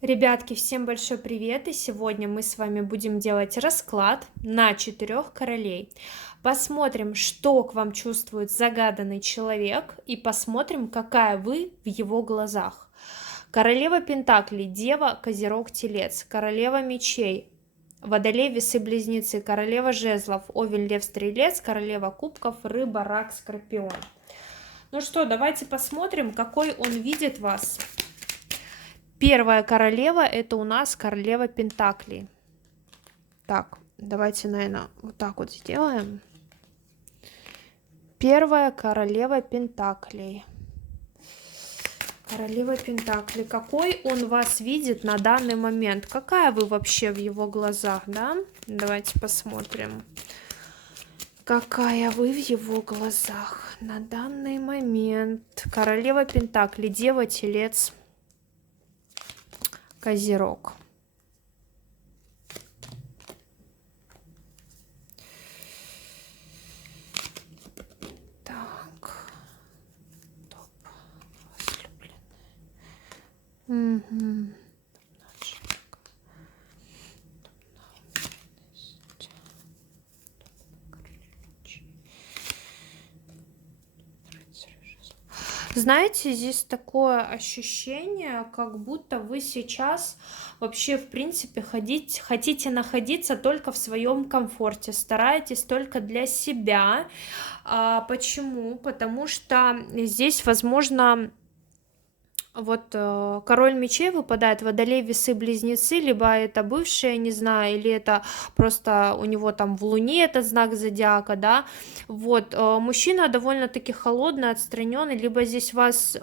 Ребятки, всем большой привет! И сегодня мы с вами будем делать расклад на 4 королей. Посмотрим, что к вам чувствует загаданный человек, и посмотрим, какая вы в его глазах. Королева Пентаклей, Дева, Козерог, Телец, Королева Мечей, Водолей, Весы, Близнецы, Королева Жезлов, Овен, Лев, Стрелец, Королева Кубков, Рыба, Рак, Скорпион. Ну что, давайте посмотрим, какой он видит вас. Первая королева — это у нас королева Пентаклей. Так, давайте, наверное, вот так вот сделаем. Первая королева Пентаклей. Королева Пентаклей. Какой он вас видит на данный момент? Какая вы вообще в его глазах, да? Давайте посмотрим. Какая вы в его глазах на данный момент? Королева Пентаклей, Дева, Телец, Козерог. Так. Топ. Возлюбленная. Угу. Знаете, здесь такое ощущение, как будто вы сейчас вообще, в принципе, хотите находиться только в своем комфорте, стараетесь только для себя. Почему? Потому что здесь, возможно, вот король мечей выпадает, водолей, весы, близнецы, либо это бывшая, не знаю, или это просто у него там в луне этот знак зодиака, да, вот, мужчина довольно-таки холодный, отстраненный, либо здесь вас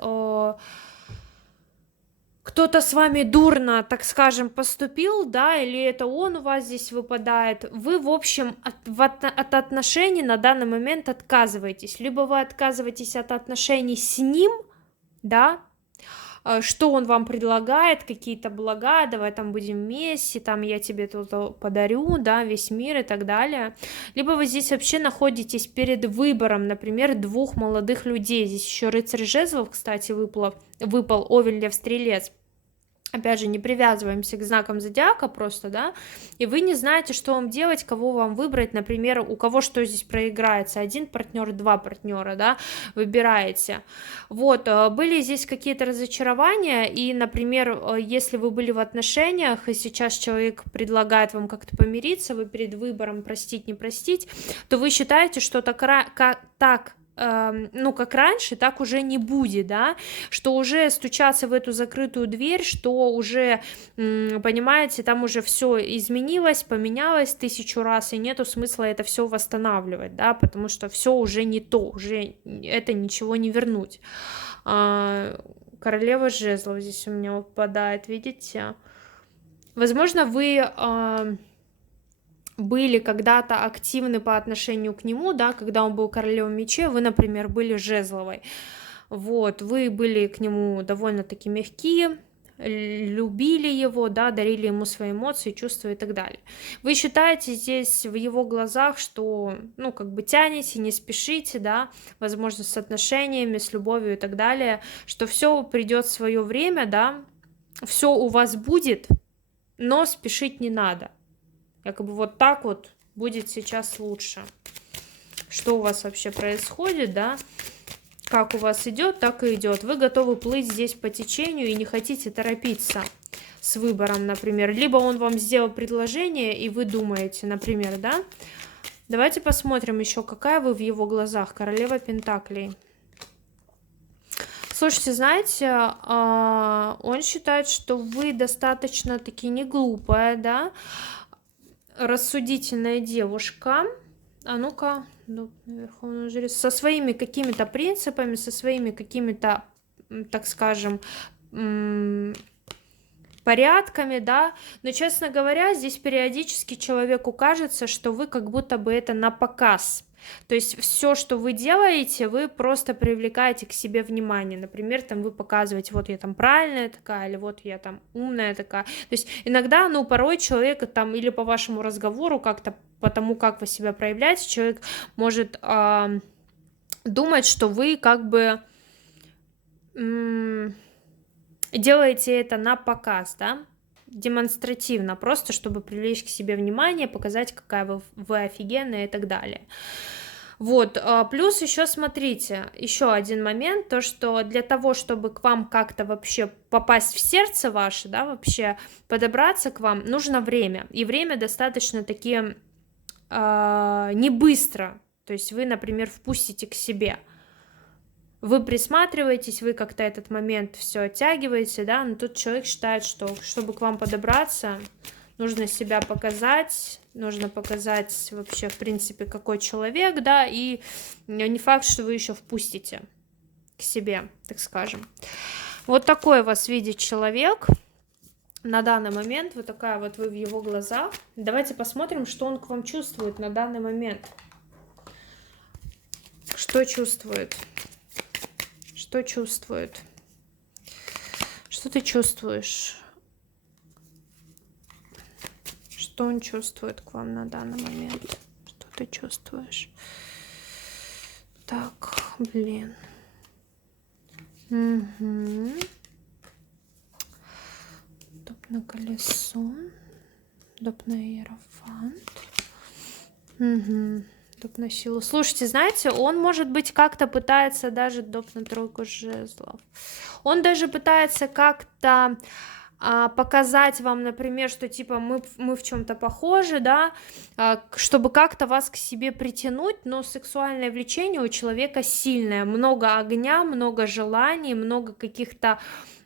кто-то с вами дурно, так скажем, поступил, да, или это он у вас здесь выпадает, вы, в общем, от отношений на данный момент отказываетесь, либо вы отказываетесь от отношений с ним, да, что он вам предлагает, какие-то блага, давай там будем вместе, там я тебе тут подарю, да, весь мир и так далее. Либо вы здесь вообще находитесь перед выбором, например, двух молодых людей. Здесь еще рыцарь жезлов, кстати, выпал Овен, Лев, Стрелец. Опять же, не привязываемся к знакам зодиака просто, да, и вы не знаете, что вам делать, кого вам выбрать, например, у кого что здесь проиграется, один партнер, два партнера, да, выбираете. Вот, были здесь какие-то разочарования, и, например, если вы были в отношениях, и сейчас человек предлагает вам как-то помириться, вы перед выбором простить, не простить, то вы считаете, что ну, как раньше, так уже не будет, да, что уже стучаться в эту закрытую дверь, что уже, понимаете, там уже все изменилось, поменялось 1000 раз, и нету смысла это все восстанавливать, да, потому что все уже не то, уже это ничего не вернуть. Королева жезлов здесь у меня выпадает, видите? Возможно, вы были когда-то активны по отношению к нему, да, когда он был королем мечей, вы, например, были жезловой, вот, вы были к нему довольно-таки мягкие, любили его, да, дарили ему свои эмоции, чувства и так далее. Вы считаете здесь в его глазах, что, ну, как бы тянете, не спешите, да, возможно, с отношениями, с любовью и так далее, что все придет в свое время, да, все у вас будет, но спешить не надо. Якобы вот так вот будет сейчас лучше. Что у вас вообще происходит, да? Как у вас идет, так и идет. Вы готовы плыть здесь по течению и не хотите торопиться с выбором, например. Либо он вам сделал предложение, и вы думаете, например, да? Давайте посмотрим еще, какая вы в его глазах. Королева Пентаклей. Слушайте, знаете, он считает, что вы достаточно-таки не глупая, да, рассудительная девушка. А ну-ка, Верховный жрец, со своими какими-то принципами, со своими какими-то, так скажем, порядками, да, но, честно говоря, здесь периодически человеку кажется, что вы как будто бы это на показ. То есть все, что вы делаете, вы просто привлекаете к себе внимание. Например, там вы показываете, вот я там правильная такая, или вот я там умная такая. То есть иногда, ну, порой человек там или по вашему разговору как-то, по тому, как вы себя проявляете, человек может думать, что вы как бы делаете это на показ, да, демонстративно, просто чтобы привлечь к себе внимание, показать, какая вы офигенная и так далее. Вот, плюс еще смотрите, еще один момент, то, что для того, чтобы к вам как-то вообще попасть в сердце ваше, да, вообще подобраться к вам, нужно время, и время достаточно таки не быстро, то есть вы, например, впустите к себе, вы присматриваетесь, вы как-то этот момент все оттягиваете, да, но тут человек считает, что чтобы к вам подобраться, нужно себя показать, нужно показать вообще, в принципе, какой человек, да, и не факт, что вы еще впустите к себе, так скажем. Вот такой вас видит человек на данный момент, вот такая вот вы в его глазах. Давайте посмотрим, что он к вам чувствует на данный момент. Что чувствует? Что чувствует? Что ты чувствуешь? Что он чувствует к вам на данный момент? Что ты чувствуешь? Так, блин. Угу. Доп на колесо. Доп на иерофант. Угу. Доп на силу. Слушайте, знаете, он, может быть, как-то пытается даже доп на тройку жезлов. Он даже пытается как-то показать вам, например, что типа мы в чем-то похожи, да, чтобы как-то вас к себе притянуть, но сексуальное влечение у человека сильное, много огня, много желаний, много каких-то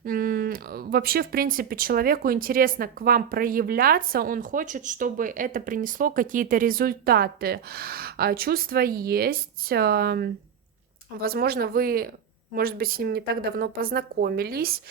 вообще, в принципе, человеку интересно к вам проявляться, он хочет, чтобы это принесло какие-то результаты. Чувства есть, возможно, вы, может быть, с ним не так давно познакомились,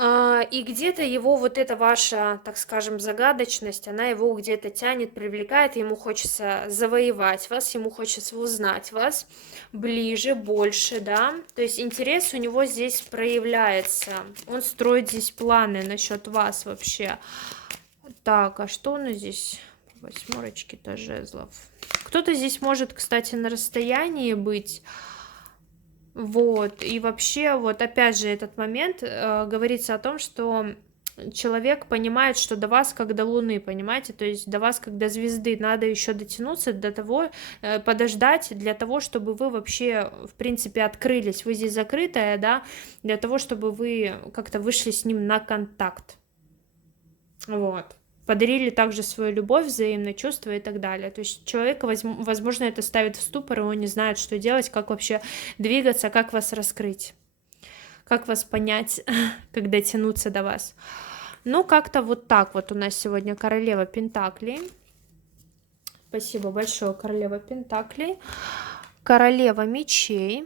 и где-то его вот эта ваша, так скажем, загадочность, она его где-то тянет, привлекает, ему хочется завоевать вас, ему хочется узнать вас ближе, больше, да, то есть интерес у него здесь проявляется, он строит здесь планы насчет вас вообще. Так, а что у нас здесь? Восьмерочки-то жезлов. Кто-то здесь может, кстати, на расстоянии быть. Вот, и вообще, вот опять же, этот момент говорится о том, что человек понимает, что до вас как до Луны, понимаете, то есть до вас как до звезды, надо еще дотянуться до того, подождать для того, чтобы вы вообще, в принципе, открылись, вы здесь закрытая, да, для того, чтобы вы как-то вышли с ним на контакт, вот. Подарили также свою любовь, взаимные чувства и так далее. То есть человека, возможно, это ставит в ступор, и он не знает, что делать, как вообще двигаться, как вас раскрыть, как вас понять, когда тянуться до вас. Ну, как-то вот так вот у нас сегодня королева Пентаклей. Спасибо большое, королева Пентаклей. Королева мечей.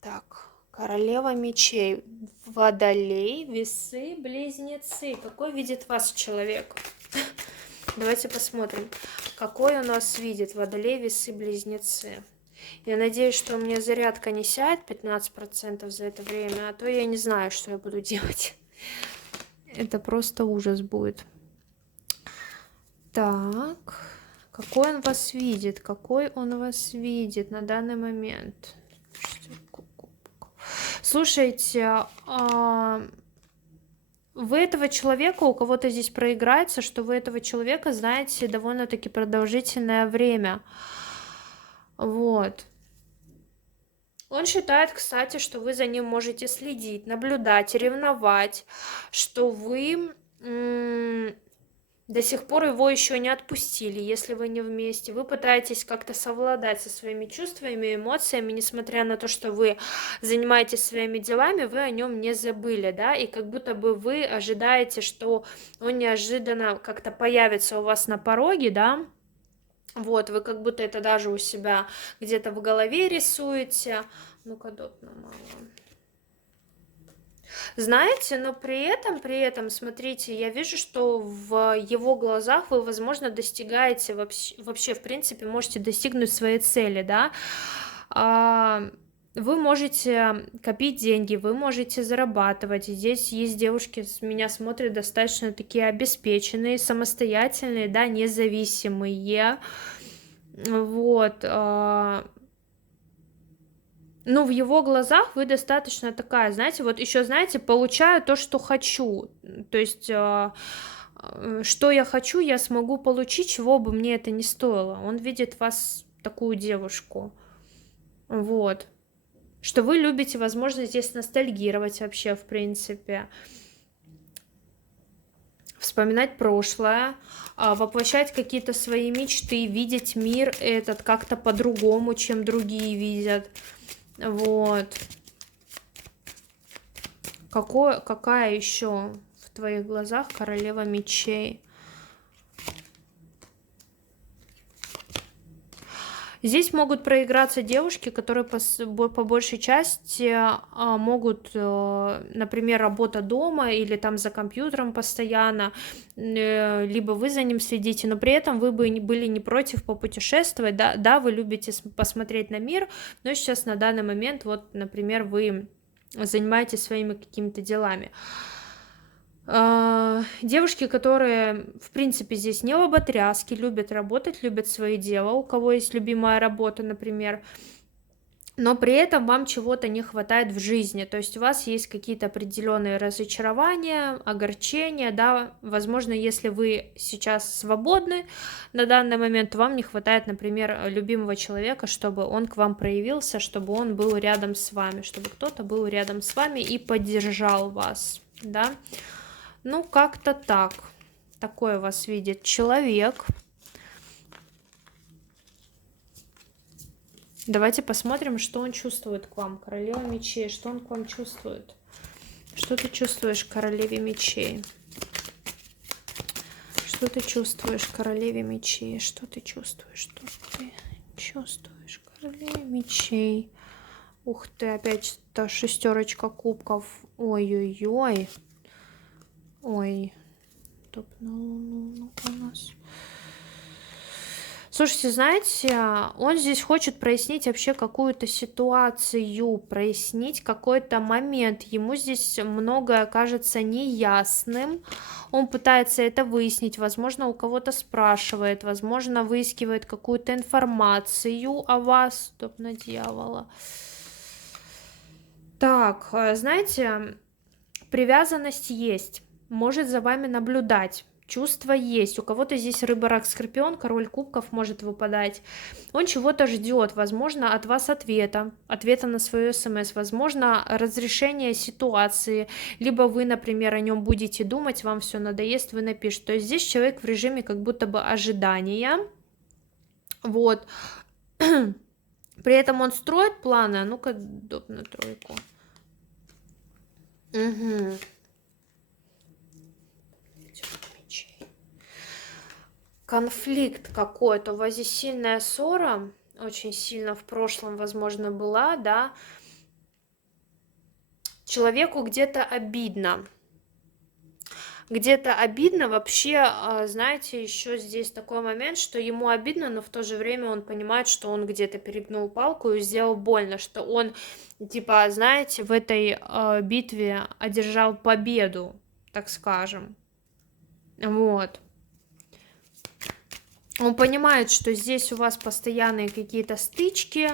Так, королева мечей. Водолей, весы, близнецы. Какой видит вас человек? Давайте посмотрим, какой у нас видит водолей, весы, близнецы. Я надеюсь, что у меня зарядка не сядет 15% за это время, а то я не знаю, что я буду делать. Это просто ужас будет. Так, какой он вас видит? Какой он вас видит на данный момент? Слушайте, вы этого человека, у кого-то здесь проиграется, что вы этого человека знаете довольно-таки продолжительное время. Вот. Он считает, кстати, что вы за ним можете следить, наблюдать, ревновать, что вы до сих пор его еще не отпустили, если вы не вместе. Вы пытаетесь как-то совладать со своими чувствами, эмоциями, несмотря на то, что вы занимаетесь своими делами, вы о нем не забыли, да, и как будто бы вы ожидаете, что он неожиданно как-то появится у вас на пороге, да, вот, вы как будто это даже у себя где-то в голове рисуете. Ну-ка, доп на мало. Знаете, но при этом, смотрите, я вижу, что в его глазах вы, возможно, достигаете вообще, в принципе, можете достигнуть своей цели, да. Вы можете копить деньги, вы можете зарабатывать. Здесь есть девушки, меня смотрят достаточно такие обеспеченные, самостоятельные, да, независимые. Вот. Ну, в его глазах вы достаточно такая, знаете, вот еще, знаете, получаю то, что хочу. То есть, что я хочу, я смогу получить, чего бы мне это ни стоило. Он видит вас такую девушку. Вот. Что вы любите, возможно, здесь ностальгировать вообще, в принципе. Вспоминать прошлое, воплощать какие-то свои мечты, видеть мир этот как-то по-другому, чем другие видят. Вот. Какая еще в твоих глазах королева мечей? Здесь могут проиграться девушки, которые по большей части могут, например, работа дома или там за компьютером постоянно, либо вы за ним следите, но при этом вы бы были не против попутешествовать, да, да, вы любите посмотреть на мир, но сейчас на данный момент, вот, например, вы занимаетесь своими какими-то делами. Девушки, которые, в принципе, здесь не лоботряски, любят работать, любят свое дело, у кого есть любимая работа, например, но при этом вам чего-то не хватает в жизни, то есть у вас есть какие-то определенные разочарования, огорчения, да, возможно, если вы сейчас свободны на данный момент, вам не хватает, например, любимого человека, чтобы он к вам проявился, чтобы он был рядом с вами, чтобы кто-то был рядом с вами и поддержал вас, да. Ну, как-то так. Такой вас видит человек. Давайте посмотрим, что он чувствует к вам. Королева мечей. Что он к вам чувствует? Что ты чувствуешь, королеве мечей? Что ты чувствуешь, королеве мечей? Что ты чувствуешь? Что ты чувствуешь, королеве мечей? Ух ты, опять та шестерочка кубков. Ой-ой-ой. Ой, топ на луну, ну-ка у нас. Слушайте, знаете, он здесь хочет прояснить вообще какую-то ситуацию, прояснить какой-то момент. Ему здесь многое кажется неясным. Он пытается это выяснить, возможно, у кого-то спрашивает, возможно, выискивает какую-то информацию о вас. Топ на дьявола. Так, знаете, привязанность есть. Может за вами наблюдать. Чувства есть. У кого-то здесь рыба, рак, скорпион, король кубков может выпадать. Он чего-то ждет, возможно, от вас ответа на свою смс, возможно, разрешение ситуации, либо вы, например, о нем будете думать, вам все надоест, вы напишите. То есть здесь человек в режиме как будто бы ожидания. Вот. При этом он строит планы. А ну-ка, доп на тройку. Угу. Конфликт какой-то, у вас здесь сильная ссора, очень сильно в прошлом, возможно, была, да, человеку где-то обидно вообще, знаете, еще здесь такой момент, что ему обидно, но в то же время он понимает, что он где-то перегнул палку и сделал больно, что он, типа, знаете, в этой битве одержал победу, так скажем, вот. Он понимает, что здесь у вас постоянные какие-то стычки,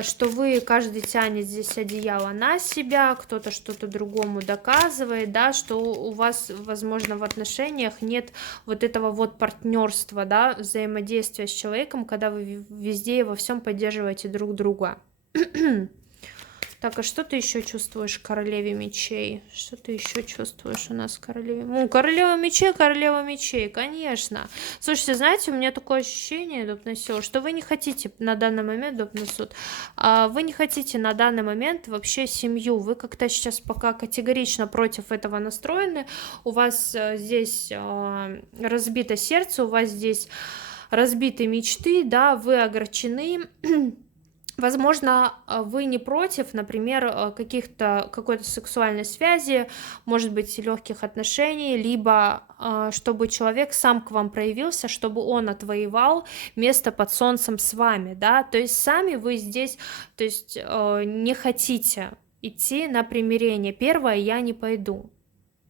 что вы, каждый тянет здесь одеяло на себя, кто-то что-то другому доказывает, да, что у вас, возможно, в отношениях нет вот этого вот партнерства, да, взаимодействия с человеком, когда вы везде и во всем поддерживаете друг друга. Так, а что ты еще чувствуешь, королеве мечей? Что ты еще чувствуешь у нас, королеве? Ну, королева мечей, конечно. Слушайте, знаете, у меня такое ощущение, Допносил, что вы не хотите на данный момент, Допносуд, вы не хотите на данный момент вообще семью. Вы как-то сейчас пока категорично против этого настроены. У вас здесь разбито сердце, у вас здесь разбиты мечты, да, вы огорчены. Возможно, вы не против, например, какой-то сексуальной связи, может быть, легких отношений, либо чтобы человек сам к вам проявился, чтобы он отвоевал место под солнцем с вами, да, то есть сами вы здесь, то есть не хотите идти на примирение. Первое, я не пойду.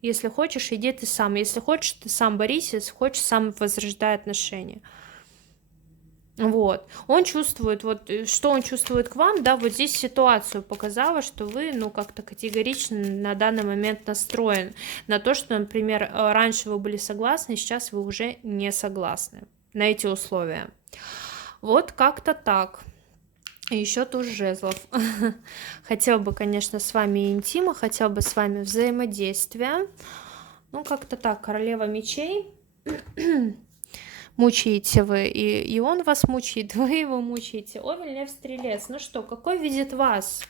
Если хочешь, иди ты сам. Если хочешь, ты сам борись, если хочешь, сам возрождай отношения. Вот. Он чувствует, вот что он чувствует к вам, да, вот здесь ситуацию показала, что вы, ну, как-то категорично на данный момент настроен на то, что, например, раньше вы были согласны, сейчас вы уже не согласны на эти условия. Вот как-то так. И еще туз жезлов. Хотел бы, конечно, с вами интима, хотел бы с вами взаимодействия. Ну, как-то так, королева мечей. Мучаете вы, и он вас мучает, вы его мучаете. Овен, лев, стрелец. Ну что, какой видит вас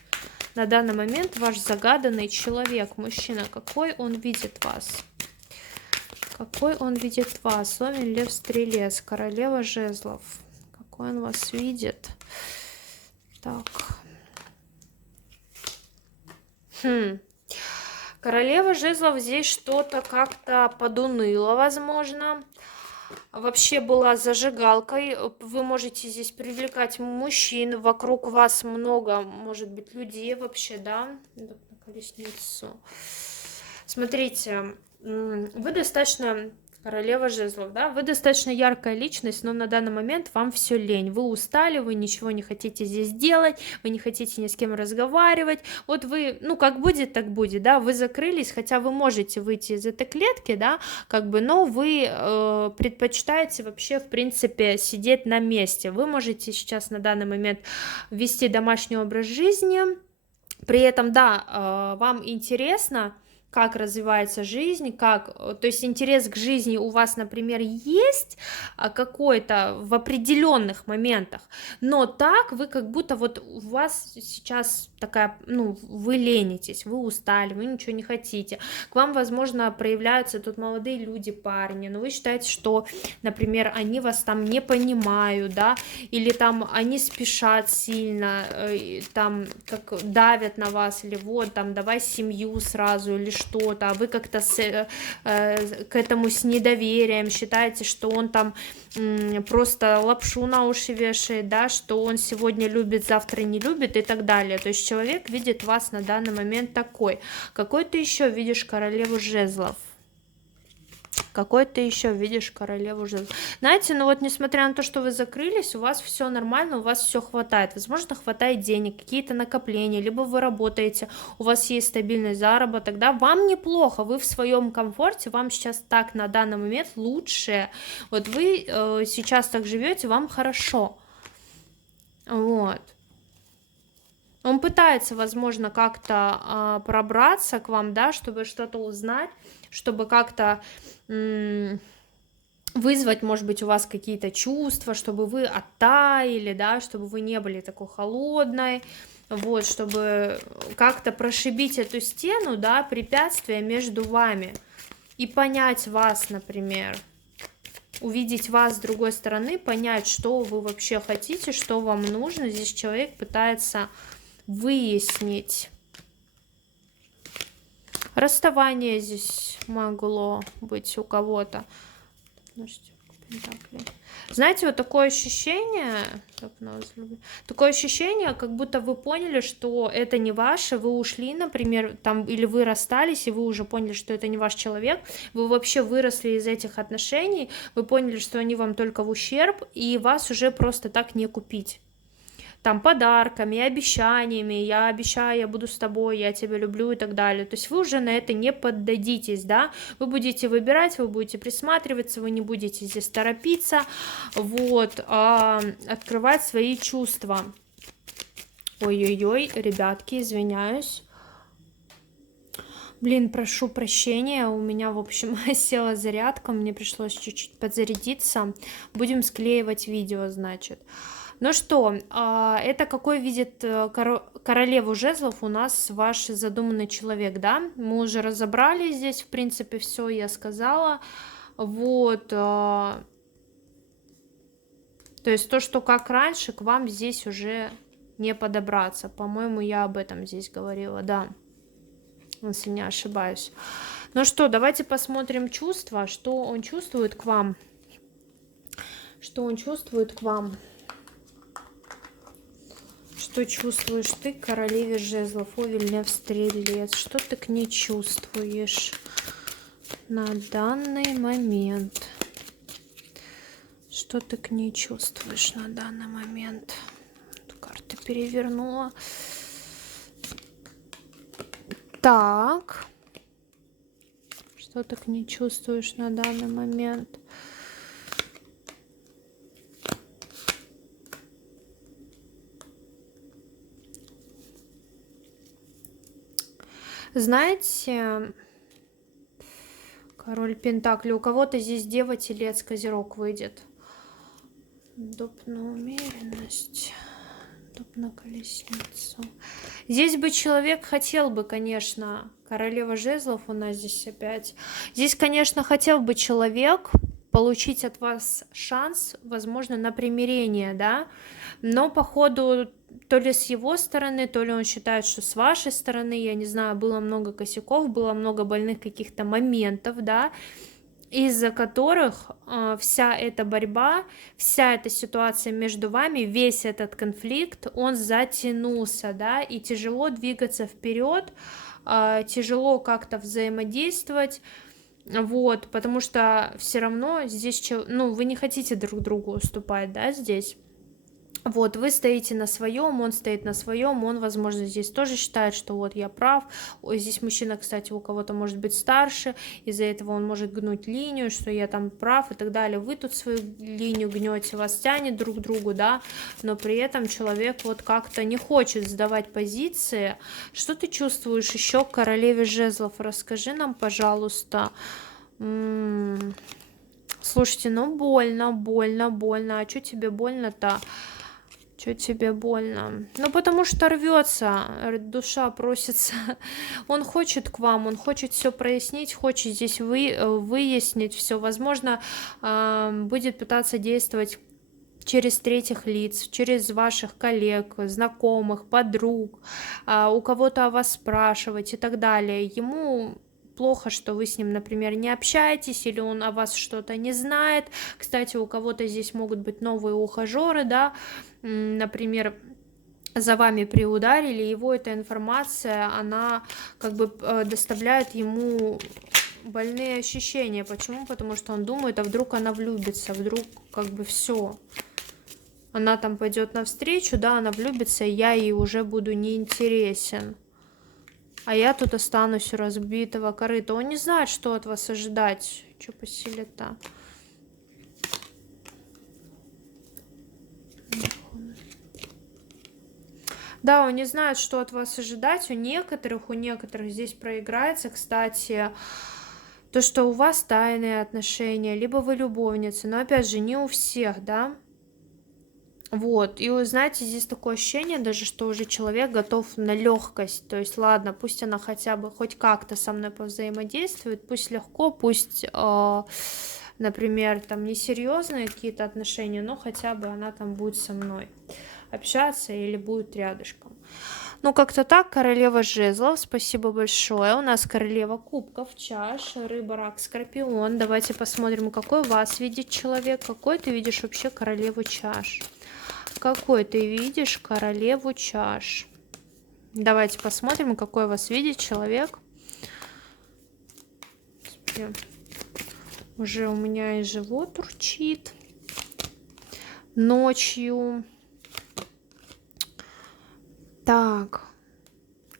на данный момент ваш загаданный человек, мужчина? Какой он видит вас? Какой он видит вас? Овен, лев, стрелец, королева жезлов. Какой он вас видит? Так. Королева жезлов здесь что-то как-то подуныло, возможно. Вообще была зажигалкой. Вы можете здесь привлекать мужчин. Вокруг вас много, может быть, людей вообще, да? На колесницу. Смотрите, вы достаточно... Королева жезлов, да, вы достаточно яркая личность, но на данный момент вам все лень, вы устали, вы ничего не хотите здесь делать, вы не хотите ни с кем разговаривать, вот вы, ну, как будет, так будет, да, вы закрылись, хотя вы можете выйти из этой клетки, да, как бы, но вы предпочитаете вообще, в принципе, сидеть на месте, вы можете сейчас на данный момент вести домашний образ жизни, при этом, да, вам интересно, как развивается жизнь, как, то есть интерес к жизни у вас, например, есть какой-то в определенных моментах, но так вы как будто вот у вас сейчас такая, ну, вы ленитесь, вы устали, вы ничего не хотите, к вам, возможно, проявляются тут молодые люди, парни, но вы считаете, что, например, они вас там не понимают, да, или там они спешат сильно, там как давят на вас, или вот там давай семью сразу, или что-то, а вы как-то к этому с недоверием считаете, что он там просто лапшу на уши вешает, да, что он сегодня любит, завтра не любит и так далее. То есть человек видит вас на данный момент такой. Какой ты еще видишь королеву жезлов? Какой ты еще видишь королеву жезлов? Знаете, ну вот несмотря на то, что вы закрылись, у вас все нормально, у вас все хватает. Возможно, хватает денег, какие-то накопления, либо вы работаете, у вас есть стабильный заработок, да, вам неплохо, вы в своем комфорте, вам сейчас так на данный момент лучше. Вот вы сейчас так живете, вам хорошо. Вот. Он пытается, возможно, как-то пробраться к вам, да, чтобы что-то узнать, чтобы как-то вызвать, может быть, у вас какие-то чувства, чтобы вы оттаяли, да, чтобы вы не были такой холодной, вот, чтобы как-то прошибить эту стену, да, препятствия между вами и понять вас, например, увидеть вас с другой стороны, понять, что вы вообще хотите, что вам нужно. Здесь человек пытается выяснить. Расставание здесь могло быть у кого-то. Знаете, вот такое ощущение, как будто вы поняли, что это не ваше, вы ушли, например, там, или вы расстались, и вы уже поняли, что это не ваш человек, вы вообще выросли из этих отношений, вы поняли, что они вам только в ущерб, и вас уже просто так не купить. Там подарками, обещаниями, я обещаю, я буду с тобой, я тебя люблю и так далее. То есть вы уже на это не поддадитесь, да, вы будете выбирать, вы будете присматриваться, вы не будете здесь торопиться, вот, открывать свои чувства. Ой-ой-ой, ребятки, извиняюсь. Блин, прошу прощения, у меня, в общем, села зарядка, мне пришлось чуть-чуть подзарядиться. Будем склеивать видео, значит. Ну что, это какой видит королеву жезлов у нас ваш задуманный человек, да? Мы уже разобрали здесь, в принципе, все я сказала. Вот. То есть то, что как раньше, к вам здесь уже не подобраться. По-моему, я об этом здесь говорила, да. Если не ошибаюсь. Ну что, давайте посмотрим чувства, что он чувствует к вам. Что он чувствует к вам. Что чувствуешь ты, королеве жезлов, Овен, лев, стрелец? Что ты к ней чувствуешь на данный момент? Что ты к ней чувствуешь на данный момент? Карты перевернула. Так. Что ты к ней чувствуешь на данный момент? Знаете, король Пентаклей, у кого-то здесь Дева, Телец, Козерог выйдет. Дуб на умеренность. Дуб на колесницу. Здесь бы человек хотел бы, конечно, королева жезлов у нас здесь опять. Здесь, конечно, хотел бы человек получить от вас шанс, возможно, на примирение, да, но походу то ли с его стороны, то ли он считает, что с вашей стороны, я не знаю, было много косяков, было много больных каких-то моментов, да, из-за которых вся эта борьба, вся эта ситуация между вами, весь этот конфликт, он затянулся, да, и тяжело двигаться вперед, тяжело как-то взаимодействовать, вот, потому что все равно здесь, ну, вы не хотите друг другу уступать, да, здесь. Вот, вы стоите на своем, он стоит на своем, он, возможно, здесь тоже считает, что вот я прав. Ой, здесь мужчина, кстати, у кого-то может быть старше, из-за этого он может гнуть линию, что я там прав и так далее. Вы тут свою линию гнете, вас тянет друг к другу, да, но при этом человек вот как-то не хочет сдавать позиции. Что ты чувствуешь еще к королеве жезлов? Расскажи нам, пожалуйста. Слушайте, ну больно, больно, больно. А что тебе больно-то? Что тебе больно? Ну, потому что рвется, душа просится. Он хочет к вам, он хочет все прояснить, хочет здесь выяснить все. Возможно, будет пытаться действовать через третьих лиц, через ваших коллег, знакомых, подруг, у кого-то о вас спрашивать и так далее. Ему плохо, что вы с ним, например, не общаетесь, или он о вас что-то не знает. Кстати, у кого-то здесь могут быть новые ухажеры, да, например, за вами приударили, его эта информация, она как бы доставляет ему больные ощущения. Почему? Потому что он думает, а вдруг она влюбится, вдруг как бы все. Она там пойдет навстречу, да, она влюбится, и я ей уже буду неинтересен. А я тут останусь у разбитого корыта. Он не знает, что от вас ожидать. Что по силе-то? Да, он не знает, что от вас ожидать. У некоторых здесь проиграется, кстати, то, что у вас тайные отношения, либо вы любовницы. Но опять же, не у всех, да. Вот, и вы знаете, здесь такое ощущение даже, что уже человек готов на легкость, то есть, ладно, пусть она хотя бы хоть как-то со мной повзаимодействует, пусть легко, пусть, например, там несерьезные какие-то отношения, но хотя бы она там будет со мной общаться или будет рядышком. Ну, как-то так, королева жезлов, спасибо большое. У нас королева кубков, чаш, рыба, рак, скорпион. Давайте посмотрим, какой вас видит человек, какой ты видишь вообще королеву чаш. Какой ты видишь королеву чаш? Давайте посмотрим, какой вас видит человек. Уже у меня и живот урчит. Ночью. Так.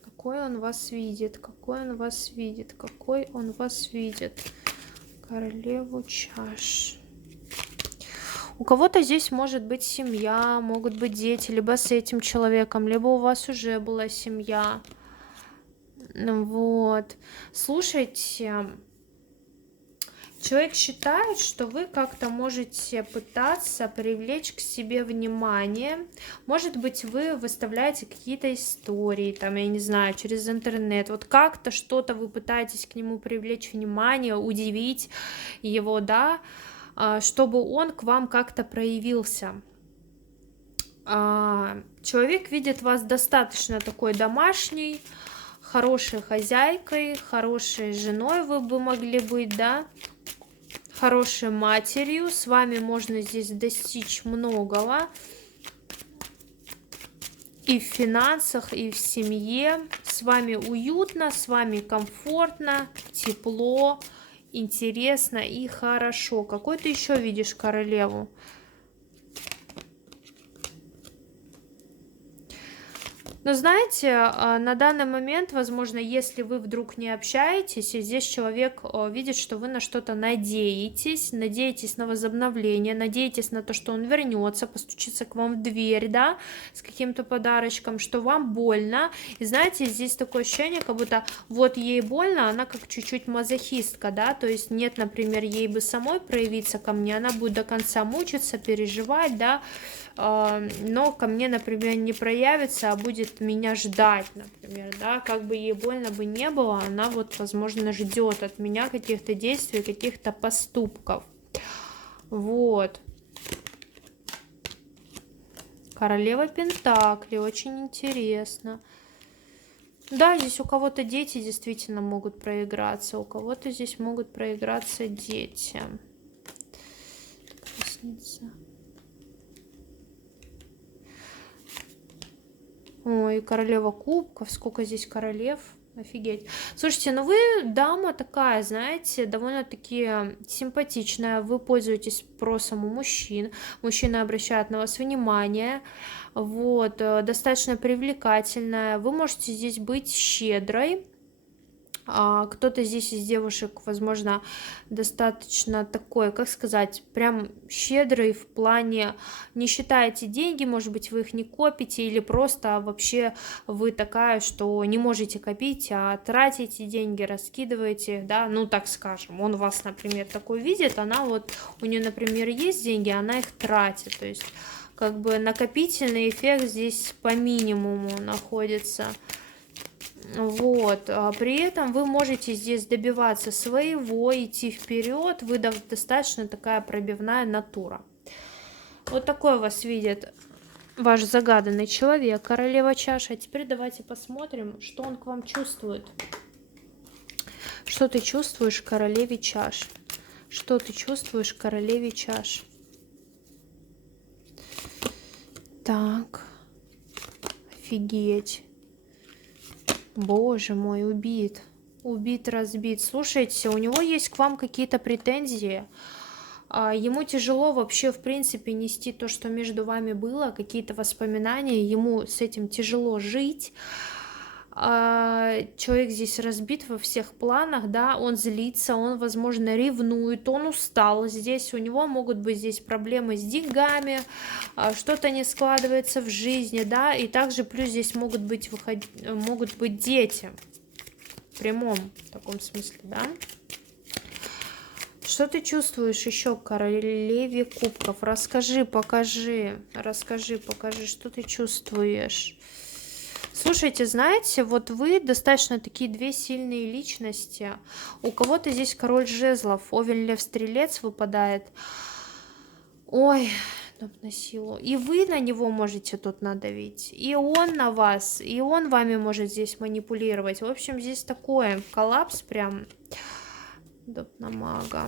Какой он вас видит? Какой он вас видит? Какой он вас видит? Королеву чаш. У кого-то здесь может быть семья, могут быть дети, либо с этим человеком, либо у вас уже была семья. Вот. Слушайте, человек считает, что вы как-то можете пытаться привлечь к себе внимание. Может быть, вы выставляете какие-то истории, там, я не знаю, через интернет. Вот как-то что-то вы пытаетесь к нему привлечь внимание, удивить его, да, чтобы он к вам как-то проявился. Человек видит вас достаточно такой домашней, хорошей хозяйкой, хорошей женой вы бы могли быть, да, хорошей матерью. С вами можно здесь достичь многого и в финансах, и в семье. С вами уютно, с вами комфортно, тепло интересно и хорошо. Какой ты еще видишь королеву? Но знаете, на данный момент, возможно, если вы вдруг не общаетесь, и здесь человек видит, что вы на что-то надеетесь на возобновление, надеетесь на то, что он вернется, постучится к вам в дверь, да, с каким-то подарочком, что вам больно. И знаете, здесь такое ощущение, как будто вот ей больно, она как чуть-чуть мазохистка, да, то есть нет, например, ей бы самой проявиться ко мне, она будет до конца мучиться, переживать, да, но ко мне, например, не проявится, а будет меня ждать, например, да, как бы ей больно бы не было, она вот, возможно, ждет от меня каких-то действий, каких-то поступков. Вот. Королева Пентаклей, очень интересно. Да, здесь у кого-то дети действительно могут проиграться, у кого-то здесь могут проиграться дети. Колесница. Ой, королева кубков, сколько здесь королев, офигеть. Слушайте, ну вы дама такая, знаете, довольно-таки симпатичная, вы пользуетесь спросом у мужчин, мужчины обращают на вас внимание, вот, достаточно привлекательная, вы можете здесь быть щедрой. Кто-то здесь из девушек, возможно, достаточно такой, как сказать, прям щедрый в плане не считаете деньги, может быть, вы их не копите, или просто вообще вы такая, что не можете копить, а тратите деньги, раскидываете, да, ну, так скажем, он вас, например, такой видит, она вот, у нее, например, есть деньги, она их тратит, то есть, как бы накопительный эффект здесь по минимуму находится. Вот, при этом вы можете здесь добиваться своего, идти вперед, вы достаточно такая пробивная натура. Вот такой вас видит ваш загаданный человек, королева чаш. А теперь давайте посмотрим, что он к вам чувствует. Что ты чувствуешь, королеве чаш? Что ты чувствуешь, королеве чаш? Так, офигеть. Боже мой, убит. Убит, разбит. Слушайте, у него есть к вам какие-то претензии. Ему тяжело вообще, в принципе, нести то, что между вами было, какие-то воспоминания. Ему с этим тяжело жить. Человек здесь разбит во всех планах, да, он злится, он, возможно, ревнует, он устал здесь, у него могут быть здесь проблемы с деньгами, что-то не складывается в жизни, да, и также плюс здесь могут быть дети, в прямом таком смысле, да. Что ты чувствуешь еще, королеве кубков? Расскажи, покажи, что ты чувствуешь. Слушайте, знаете, вот вы достаточно такие две сильные личности. У кого-то здесь король жезлов, Овен, Лев, Стрелец выпадает. Ой, на силу. И вы на него можете тут надавить, и он на вас, и он вами может здесь манипулировать. В общем, здесь такое коллапс прям. На мага.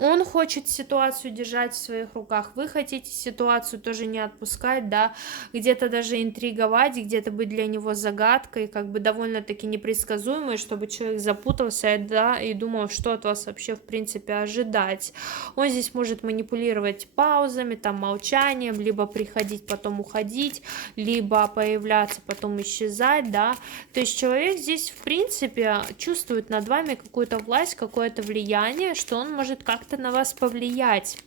Он хочет ситуацию держать в своих руках, вы хотите ситуацию тоже не отпускать, да, где-то даже интриговать, где-то быть для него загадкой, как бы довольно-таки непредсказуемой, чтобы человек запутался, да, и думал, что от вас вообще в принципе ожидать. Он здесь может манипулировать паузами, там, молчанием, либо приходить, потом уходить, либо появляться, потом исчезать, да, то есть человек здесь в принципе чувствует над вами какую-то власть, какое-то влияние, что он может как-то на вас повлиять.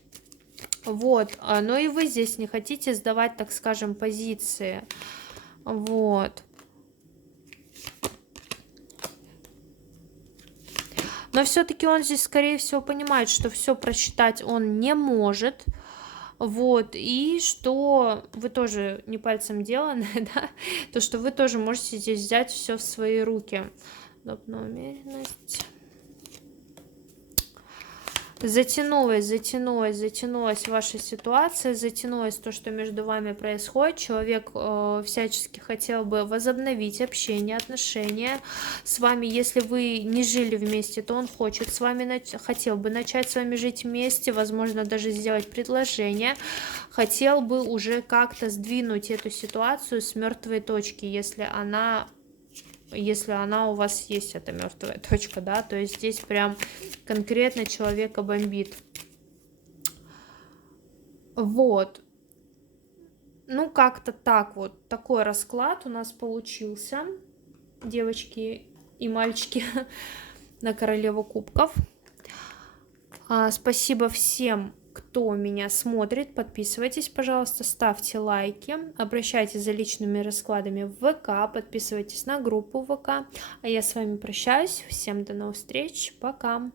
Вот, но и вы здесь не хотите сдавать, так скажем, позиции. Вот. Но все-таки он здесь, скорее всего, понимает, что все просчитать он не может. Вот, и что вы тоже не пальцем деланы, да, то, что вы тоже можете здесь взять все в свои руки. Удобная умеренность. Затянулась ваша ситуация, затянулось то, что между вами происходит. Человек всячески хотел бы возобновить общение, отношения с вами. Если вы не жили вместе, то он хочет с вами, хотел бы начать с вами жить вместе, возможно, даже сделать предложение. Хотел бы уже как-то сдвинуть эту ситуацию с мертвой точки, если она если она у вас есть, эта мертвая точка, да, то есть здесь прям конкретно человека бомбит. Вот. Ну, как-то так вот, такой расклад у нас получился, девочки и мальчики, на королеву кубков. Спасибо всем, кто меня смотрит. Подписывайтесь, пожалуйста, ставьте лайки, обращайтесь за личными раскладами в ВК, подписывайтесь на группу ВК. А я с вами прощаюсь. Всем до новых встреч. Пока.